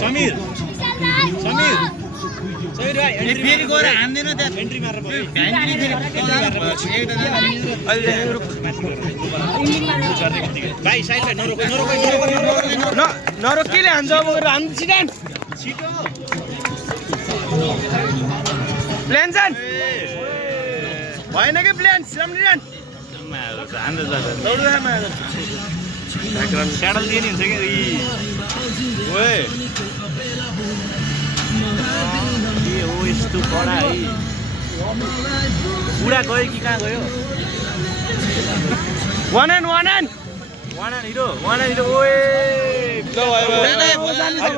समीर फेरि गएर हान्दैन त्यहाँ एन्ट्री मारेर भाइ साइडलाई नरोकिले हान्छ अब हान्छ छिटो प्लेन छन् भएन कि प्लेन राम्ररी स्याडल दिए नि हुन्छ कि हो यस्तो कडा है बुढा गयो कि कहाँ गयो one and hero one hero ओए